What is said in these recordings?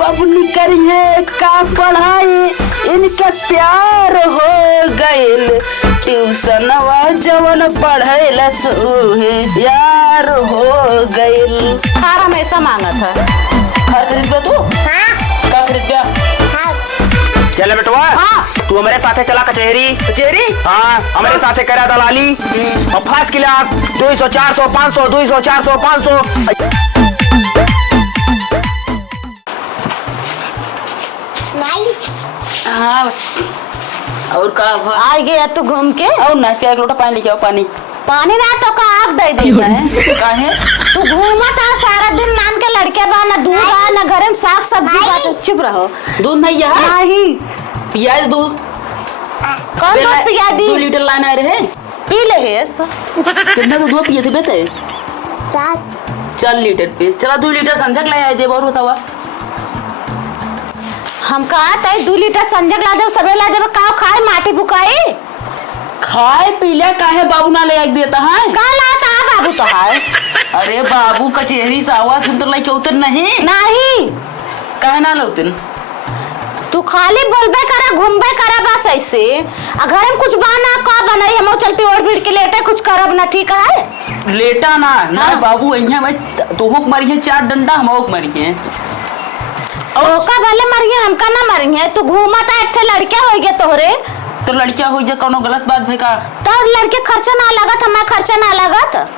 बबली करिए का पढ़ाई, इनके प्यार हो गइल। ट्यूशनवा जवन पढ़ैला सुहे यार हो गइल। थार हमेशा मांगत है। थार खरीदबे तू? हाँ। का खरीदबे? हाँ। चल बेटवा। हाँ। तू हमारे साथे चला कचहरी। कचहरी? हाँ, हमारे साथे करा दलाली और फांस के लिए 200 400 500 200 400 500। हाँ और का आ गया तू घूम के। और ना क्या, एक लोटा पानी लेके आओ। पानी पानी ना तो का आग दे दी मैं। काहे? तू घूमत आ सारा दिन, नान के लड़के बा, ना दूध आ ना घरे में साग सब्जी बा। चुप रहो। दूध नहीं है? नहीं। पिया दूध। कौन दूध पिया दी? 2 लीटर लाना रहे। पी ले हेस। कितना दूध पिए थे बेटे? 4 लीटर पे। चला 2 लीटर संजक ले आए दे। और बतावा हम कहा था 2 लीटर संजक ला दे, सबे ला दे। का खाए माटी बुकाई? खाए पीले काहे बाबू ना ले आके देता है? का लाता बाबू तो है। अरे बाबू कचहरी से आवा तुम तो लेके उतर नहीं। नहीं काहे ना लौतन? तू खाली बोलबे करा, घूमबे करा बस ऐसे। घर में कुछ बाना का बनाई, हम चलती और भीड़ के लेटे कुछ करब ना। ठीक है लेटा ना ना। हाँ। बाबू अइहा में तोहक मरी है 4 डंडा, हमोक मरी है। ओका भले मरिए, हमका ना मरिए। तू घूमता एक लड़के हो गए तोहरे। तो लड़किया हो जा कोनो गलत बात भाई का? तो लड़के खर्चा ना लागत, हमारा खर्चा ना लागत।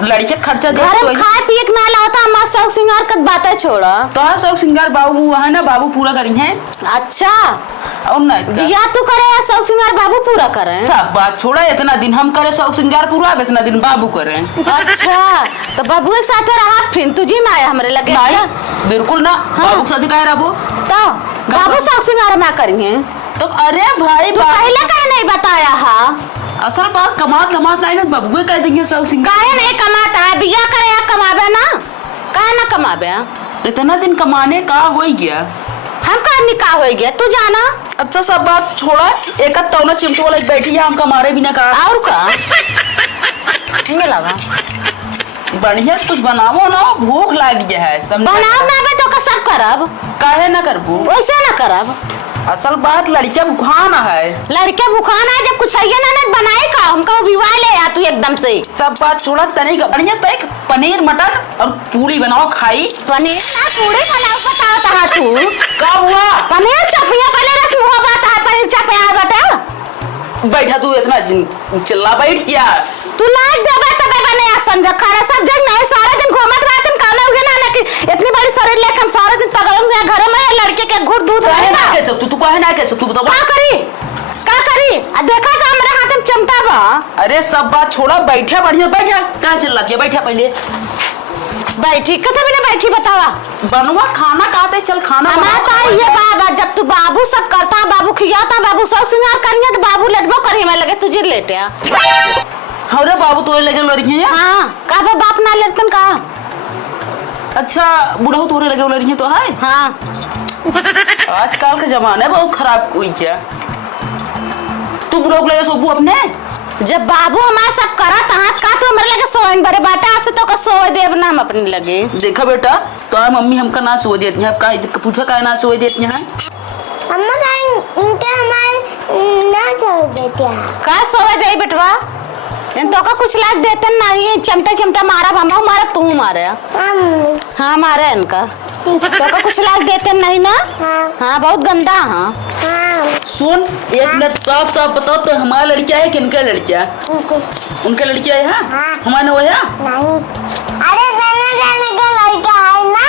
लड़के खर्चा दे घर में खाए पिए के ना लागत, हमारा शौक सिंगार कद बातें छोड़ा। तो शौक सिंगार बाबू वहाँ ना बाबू पूरा करी है। अच्छा और ना या तू करे या शौक सिंगार बाबू पूरा करे? सब बात छोड़ा। इतना दिन हम करे शौक सिंगार पूरा, अब इतना दिन बाबू करे। अच्छा तो बाबू के साथ रहा, फिर तुझी ना आया हमरे लगे? नहीं बिल्कुल ना। बाबू के साथ काहे रहबो? तो बाबू शौक सिंगार ना करिए तो? अरे भाई तू पहले काहे नहीं बताया? हा असल बात कमात नहीं ना बबुए कह देंगे शौक सिंगार। काहे नहीं कमाता है? बिया करे या कमाबे ना? काहे ना कमाबे? इतना दिन कमाने का हो गया। हम का निकाह हो गया तू जाना। अच्छा सब बात छोड़ा। एक तौना चिमटो वाला बैठी है, हम कमारे भी ना का। और का लगा बढ़िया से कुछ बनावो ना, भूख लाग गया है। बनाओ ना बे तो का सब करब। काहे ना करबू? वैसे ना करब। असल बात लड़किया भूखाना है। लड़के भूखाना है, जब कुछ है ना बनाए का हमका विवाह ले आ तू एकदम से। सब बात छोड़ा। तनिक बढ़िया से एक पनीर मटन और पूरी बनाओ खाई। पनीर ना पूरी बनाओ बताओ तहा तू। का हुआ? पनीर चपिया पहले रस मुहा बात है, पनीर चपिया बेटा। बैठा तू इतना चिल्ला बैठ गया। तू लाज जाबे तबे बने संजय खाना सब जग नहीं। सारा दिन घूमत रहतन काला हो गया ना कि इतनी बड़ी शरीर लेके हम सारा दिन पगड़म से घर में लड़के के घुट दूध रहे ना। कैसे तू कहे ना कैसे तू बता का करी आ देखा तो हमरा हाथ में चमटा बा। अरे सब बात छोड़ा। बैठा बढ़िया बैठा। कहां चिल्ला दिया? बैठा पहले बैठी कथा बिना बैठी बतावा। बनवा खाना कहते चल खाना बनाता ये बाबा। जब तू बाबू सब करता, बाबू खियाता, बाबू शौक सिंगार करिए तो बाबू लेटबो करी मैं लगे तुझे लेटे। अरे बाबू तोरे लगे लड़की है? हां का बाप ना लेटन का? अच्छा बुढ़ऊ तोरे लगे लड़की तो है। हां आजकल का जमाना बहुत खराब कोई क्या। तू बुढ़ऊ लगे सोबू अपने? जब बाबू हमारा सब करा तहां का तो हमरे लगे सोइन बरे बाटा से तो का सोए देव ना हम अपने लगे। देखा बेटा तो मम्मी हमका ना सोए देती है। का पूछा का ना सोए देती है? अम्मा का इनके हमारे ना छोड़ देती है। का सोए दे बेटवा? इन तो का कुछ लाग देते नहीं। चिमटा चिमटा मारा हम मारा तू मारे। हां मारे इनका तो का कुछ लाग देते नहीं ना। हां बहुत गंदा। हां सुन एक मिनट साफ साफ बताओ तो हमारा लड़किया है कि इनका लड़किया? उनका लड़किया है। हाँ। हमारे वो है नहीं। अरे जाने का लड़का है ना।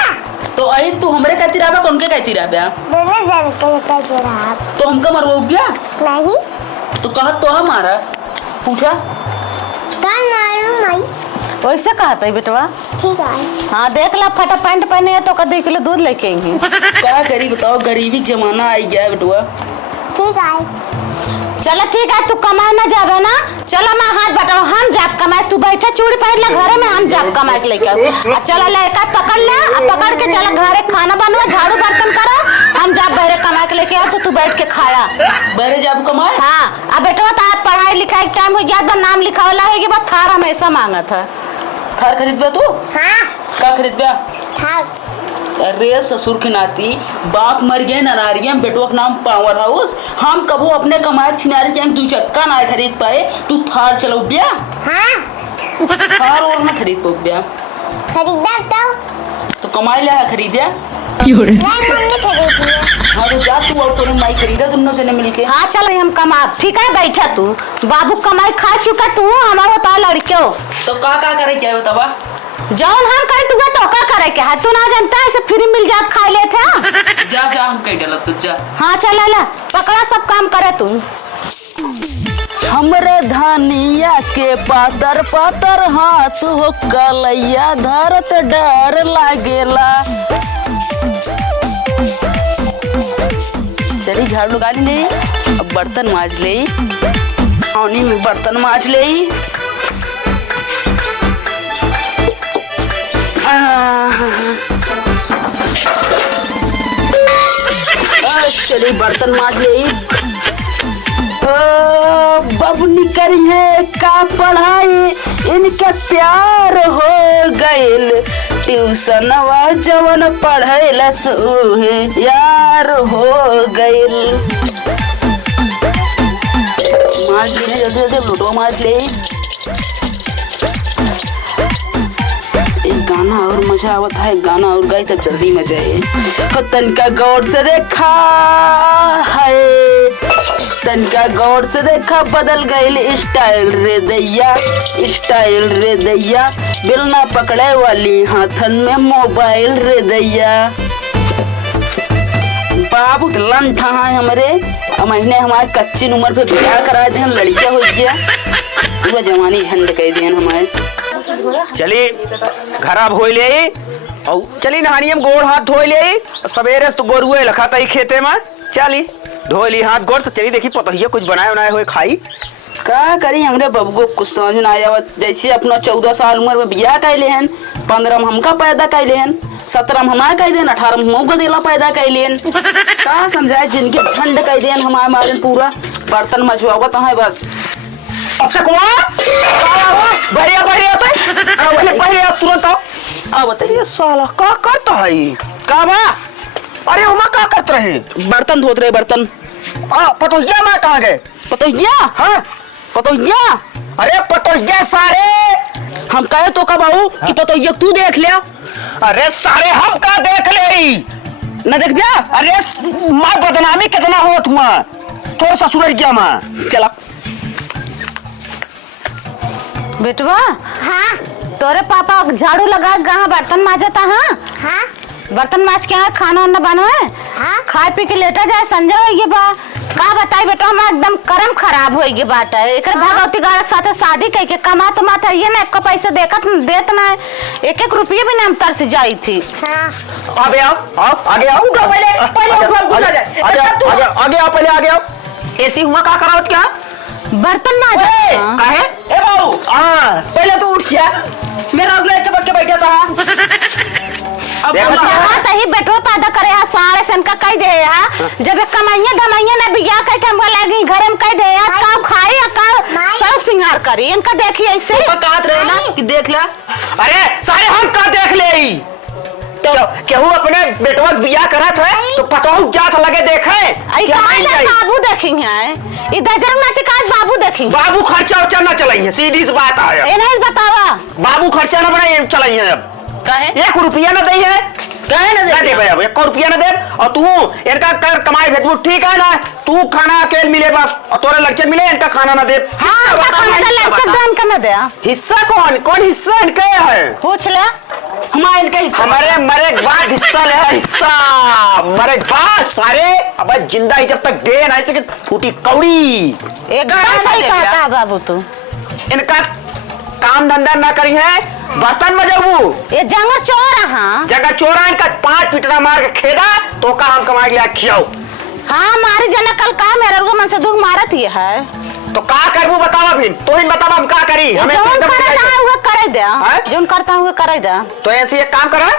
तो आई तू हमरे कहती रहा कौन के कहती रहा? दोनों जन के कहती रहा। तो हमका मरवा गया नहीं तो कहा तो हमारा पूछा कल मालूम नहीं। वैसे कहता है बेटवा। ठीक है। हाँ देख ला फटा पैंट पहने है तो का 2 किलो दूध लेके आई है। क्या करी बताओ, गरीबी जमाना आई गया है बेटुआ। ठीक है। चला ठीक है तू कमाए ना जाबे ना। चला मैं हाथ बटाओ हम जाप कमाए। तू बैठा चूड़ी पहन ले घरे में, हम जाप कमाए के लेके आओ। चला लेका पकड़ ले और पकड़ के चला घरे खाना बनवा झाड़ू बर्तन करो। हम जाप बहरे कमा के लेके आओ तो तू बैठ के खाया। बहरे जाब कमाए? हाँ अब बेटवा तो आज पढ़ाई लिखाई टाइम हो जात बा, नाम लिखावला है कि बस थार हमेशा मांगत है। थार खरीदबे तू? हाँ। का खरीदबे? हाँ। थार? हाँ। का खरीदबे? अरे ससुर की नाती, बाप मर गए ननारिया बेटुआ के नाम पावर हाउस। हम कबो अपने कमाए छिनारे जाएंगे, 2 चक्का ना खरीद पाए, तू थार चलो बिया। हाँ थार और ना खरीद पाओ बिया, खरीदा तो कमाई ले खरीदिया। नहीं मम्मी खरीदी है। हाँ तो जा तू और तोने माई खरीदा तुम दोनों ने मिलके। हाँ चल हम कमा, ठीक है बैठा तू, बाबू कमाई खा चुका तू, हमारा तो लड़कियों तो का करे क्या बतावा? जौन हम करे तू तो का करे क्या है, तू ना जानता ऐसे फ्री मिल जात खा ले थे। जा जा हम कहीं डालत तू जा। हाँ चल ला पकड़ा सब काम करे तू। हमरे धनिया के पातर पातर हाथ हो कलैया धरत डर लागेला। चली झाड़ू लगा ले, अब बर्तन माज ले, पानी में बर्तन माज ले। चलिए बर्तन माज ले। बबनी करी है का पढ़ाई, इनके प्यार हो गइल, ट्यूशनवा जवन पढ़ैला सुहे यार हो गइल। माज ले जल्दी जल्दी, लूटो माज ले। एक गाना और मजा आवत है, गाना और गाई तब जल्दी मजा है। तनका गौर से देखा है, तनका गौर से देखा, बदल गई स्टाइल रे दैया, स्टाइल रे दैया, बिलना पकड़े वाली हाथन में मोबाइल रे दैया। बाबू लंठा है हमारे, महीने हमारे कच्ची उम्र पे ब्याह कराए थे, लड़कियां हो गया, पूरा जवानी झंड कह दिए हमारे। चली घर अब हो ले और चली नहानी हम गोड़ हाथ धो ले, सवेरे तो गोरुए लखाता ही खेते में, चली धो ली हाथ गोड़। तो चली देखी पतोहिया कुछ बनाए बनाए हुए खाई। का करी हमरे बबू को कुछ समझ में आया, जैसे अपना 14 साल उम्र में बियाह कैले हन, 15 में हमका पैदा कैले हन, 17 में हमारे कह देन, 18 में हमको दिला पैदा कैले हन। का समझाए जिनके झंड कह देन हमारे मारे पूरा बर्तन मचवावत है बस। अब से कुआ बढ़िया बढ़िया से बढ़िया तुरंत अब बताइए साला का करता है का बा? अरे उमा का करत रहे? बर्तन धोत रहे बर्तन। पतोहिया में कहाँ गए? पतोहिया? हाँ पतोहिया? अरे पतोहिया सारे हम कहे तो का बाबू कि पतोहिया तू देख लिया। अरे सारे हम का देख ले न देख लिया? अरे माँ बदनामी कितना होत हुआ तोर ससुर क्या माँ। चला बेटवा हाँ तोरे पापा झाड़ू लगा कहाँ बर्तन माजता। हाँ बर्तन माज के यहाँ खाना वाना बनवाए, हाँ खाए पी के लेटा जाए, संजय हो गए बा। का बताई बेटा हमारा एकदम कर्म खराब हो गए बाटा। एक भगवती गारक साथे शादी कह के कमा तो माता ये ना एक पैसा देखत देत ना, 1-1 रुपये भी नाम तरस जाई थी। हाँ आगे आओ आगे आओ पहले आगे आओ पहले आगे आओ। ऐसी हुआ का करावत क्या? बर्तन माज काहे? ए बाबू पहले तो उठ जा, मेरा अगले चपक के बैठा था। अब यहाँ तही बेटवा पैदा करे हा सारे सन का कह दे हा, जब कमाइया धमाइया ना बिया कह के हमका लागी घरे में कह दे हा, का खाई या का सब सिंगार करी इनका देखी ऐसे कहत रहे ना कि देख ले। अरे सारे हम का देख ले तो केहू अपने बेटवा बिया करत है तो पतोह जात लगे देखे बाबू देखी है इधर जरूर नाती का बाबू देखी। बाबू खर्चा उर्चा ना चलाई है, सीधी सी बात है। ए नहीं बतावा बाबू खर्चा ना बनाई चलाई है, अब काहे 1 रुपया ना दई है, काहे ना दे भाई अब 1 रुपया ना दे। और तू इनका कर कमाई भेजबू ठीक है ना, तू खाना अकेले मिले बस और तोरे लड़के मिले, इनका खाना ना दे। हां लड़का ना दे हिस्सा कौन हिस्सा इनका है पूछ ले। हमारे इनका हिस्सा हमारे मरे के बाद हिस्सा ले हिस्सा मरे के बाद सारे। अब जिंदा ही जब तक दे ना ऐसे फूटी कौड़ी। एकदम सही कहता है बाबू तू। इनका काम धंधा ना करी है, बर्तन में जाबू ये जंगल चोर हां जगह चोरा, इनका 5 पिटना मार के खेदा तो का हम कमाई लिया खियाओ। हां मारी जना कल का मेरे को मन से दुख मारत ही है तो का करबू बतावा फिर, तो इन बतावा हम का करी। हमें जो एकदम करता है वो करे दे, जो करता है वो करे दे। तो ऐसे एक काम करा,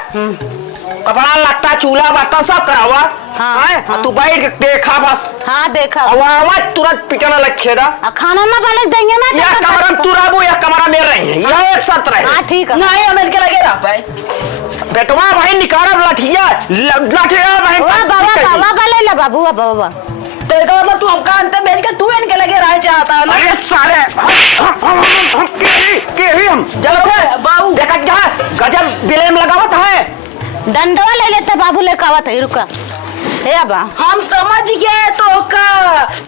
कपड़ा लगता चूल्हा बर्तन सब करावा। हाँ तू बैठ के देखा बस। हाँ देखा आवाज तुरंत पिटना लग खेदा। खाना ना बने देंगे ना, यह कमरा में तू रहबू, यह कमरा में रही है, यह एक शर्त रहे। हाँ ठीक है नहीं मिल के लगे रह पाए। बेटवा भाई निकाल लाठिया लाठिया भाई वाह बाबा बाबा ले ला बाबू वाह बाबा। तेरे का मतलब तू हमका अंत बेच के तू इनके लगे रह चाहता है ना। अरे सारे हम के ही हम चलो बाबू देखत जा गजब बिलेम लगावत है। डंडवा ले लेते बाबू ले कावत है रुका हे अबा। हम समझ गए तो का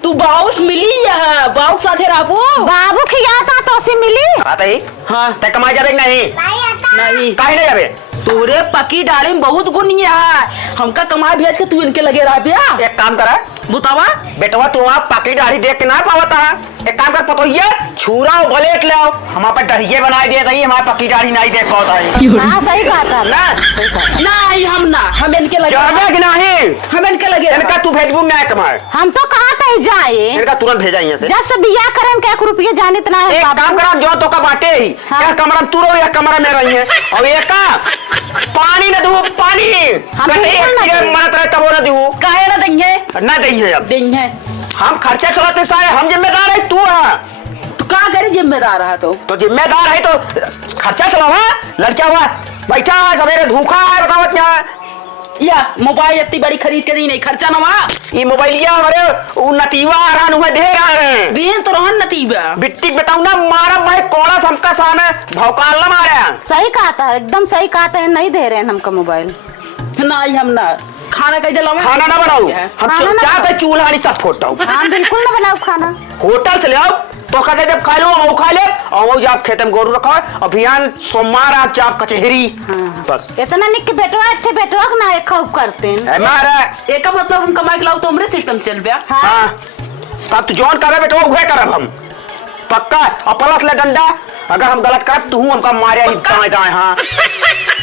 तू बाउस मिली है बाउस साथे राबू बाबू खिया था तो उसे मिली आता ही हाँ ते कमाई जाबे नहीं नहीं काहे नहीं जाबे तोरे पकी डाली में बहुत गुनी है हमका कमा भेज के तू इनके लगे रह बिया। एक काम करा बतावा बेटवा तू वहाँ पाकी दाढ़ी देख के ना पावता है। एक काम कर पतो ये छुरा ब्लेट ले आओ हमारे पर डढ़िये बनाई दे रही हमारे पकी दाढ़ी नहीं देख पाता है। हाँ सही कहा था ना नहीं हम इनके लगे जाबे कि नहीं हम इनके लगे इनका तू भेजबू ना कमाए हम तो कहा था जाए इनका तुरंत भेजा यहाँ से। जब से बिया करें क्या रुपये जाने इतना है एक काम करा जो तो का बाटे ही हाँ। यह कमरा में तू रहो यह कमरा में रही है और ये का पानी न दू पानी हम बिल्कुल ना दें। मरत रहे तब न दू काहे ना दइए ना दही है अब दइए हम खर्चा चलाते सारे हम जिम्मेदार है तू है तू का करे जिम्मेदार है तो जिम्मेदार है तो खर्चा चलावा लड़का हुआ बैठा है सवेरे धूखा है बताओ क्या या मोबाइल इतनी बड़ी खरीद के दी नहीं खर्चा ना वहाँ ये मोबाइलिया हमारे वो नतीवा आरान हुए दे रहे हैं दिन तो रोहन नतीबा बिट्टी बताऊ ना मारा भाई कोड़ा सबका सामने भौकाल ना मारे सही कहा था एकदम सही कहा था नहीं दे रहे हैं हमका मोबाइल। नहीं हम ना खाना कहीं जलावे खाना ना बनाऊ हम खाना ना चाहते चूल्हा नहीं सब फोड़ता हूँ हाँ बिल्कुल ना बनाओ खाना होटल चले आओ तो कहते जब खा लो वो खा ले और वो जब खेत में गोरू रखा अभियान सोमवार आप चाप कचहरी बस इतना निक के बेटवा इतने बेटवा के ना एक करते हैं हमारा एक का मतलब हम कमाई के लाओ तो हमरे सिस्टम चल गया हाँ तब तो जौन करे बेटा वह करब हम पक्का और प्लस ले डंडा अगर हम गलत करब तू हमका मारे ही दाएं दाएं हाँ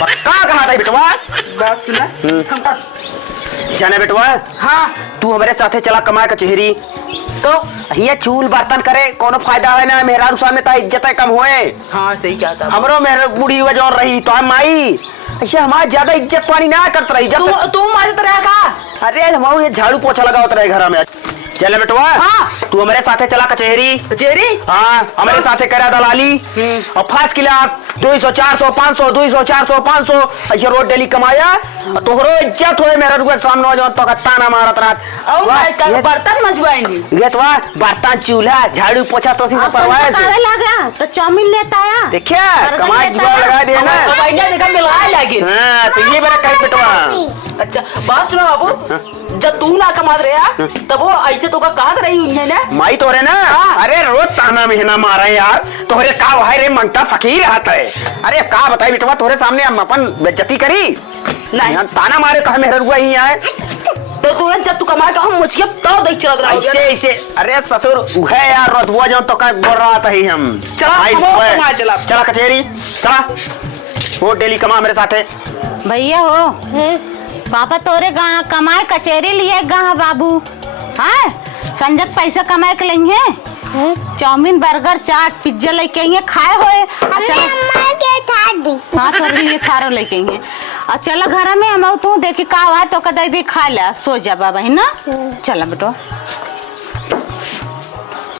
पक्का कहा था बेटवा बात सुना हमका जाने बेटवा हाँ तू हमारे साथे चला कमाए कचहरी तो ये चूल बर्तन करे कोनो फायदा है ना मेहरा सामने ता इज्जत कम होए हाँ सही क्या था हमरो मेरे बूढ़ी हुआ जो रही तो माई ऐसे हमारे ज्यादा इज्जत पानी ना करता रही तू जब तू मारे तो रहेगा अरे हमारे ये झाड़ू पोछा लगा होता रहे घर में चले बेटवा हाँ। तू हमारे साथे चला कचहरी कचेरी हाँ हमारे साथे करा दलाली और फास्ट क्लास 200 400 500 200 400 500 ऐसे रोज डेली कमाया और तोहरो इज्जत होए मेरे रुपए सामने जो तो ताना मारत रात और वाह, मैं ये- बर्तन मजवाएंगे ये तो वाह, बर्तन चूल्हा झाड़ू पोछा तो से परवाह से लगा तो चाउमीन लेता आया देखिए बर्तन कमाई लेता जुगाड़ है। लगा दिया ना बढ़िया जगह मिलाए लगे हाँ तो ये मेरा कहीं बेटवा अच्छा बात सुनो बाबू जब तू ना कमा रहे तब वो ऐसे तो का कहा रही हुई है ना माई तोरे ना हाँ। अरे रोज ताना महीना मारा यार तोहरे का भाई रे मंगता फकीर रहता है अरे का बताई बेटवा तोहरे सामने हम अपन बेइज्जती करी नहीं। यहाँ ताना मारे कहा मेहर रुआ ही आए तो तुरंत जब तू कमा का हम मुझे तो देख चल रहा ऐसे ऐसे अरे ससुर है यार रोतबुआ जो तो का बोल रहा था ही हम चला, आई हम तो है। कमा चला। चला कचहरी चला वो डेली कमा मेरे साथ है भैया हो पापा तोरे गाँव कमाए कचेरी लिए गाँव बाबू हाँ संजक पैसा कमाए के लिए चाउमीन बर्गर चाट पिज्जा लेके आएंगे खाए होए अम्मा के था दी हाँ तोरे लिए थारो लेके आएंगे और चलो घर में हम तू देखी का हुआ तो कदा दी खा ले सो जा बाबा है ना चला बेटो